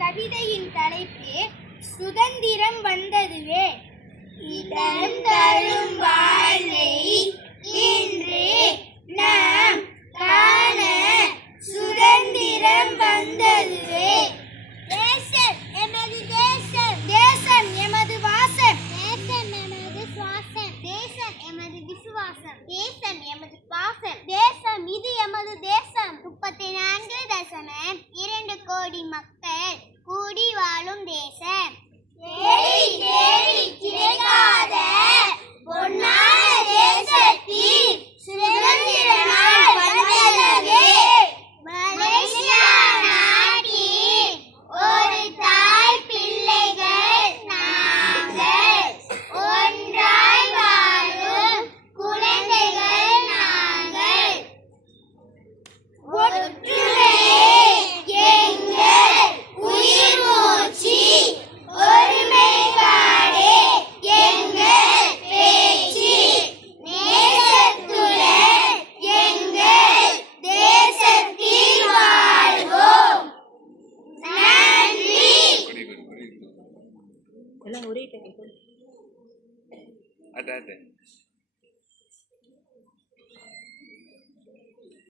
கவிதையின் தலைப்பு சுதந்திரம் வந்ததுவே. இதம் தரும் வாழ்வை இன்று நாம் காண சுதந்திரம் வந்ததுவே. தேசம் எமது தேசம், தேசம் எமது வாசம், தேசம் எமது சுவாசம், தேசம் எமது விசுவாசம், தேசம் எமது பாசம், தேசம் இது எமது தேசம். 34.2 கோடி மக்கள் கூடி வாழும் தேசம். கிடைக்காத பொன்னான தேசத்தில் சுதந்திர நாள் வந்ததுவே. மலேசியா நாட்டில் ஒரு தாய் பிள்ளைகள் நாங்கள், ஒன்றாய் வாழும் குழந்தைகள் நாங்கள். ஒற்றுமை எங்கள் உயிர் மூச்சு, ஒருமைப்பாடே எங்கள் பேச்சு, நேசத்துடன் எங்கள் தேசத்தில் வாழ்வோம். நன்றி. எல்லாம் ஒரே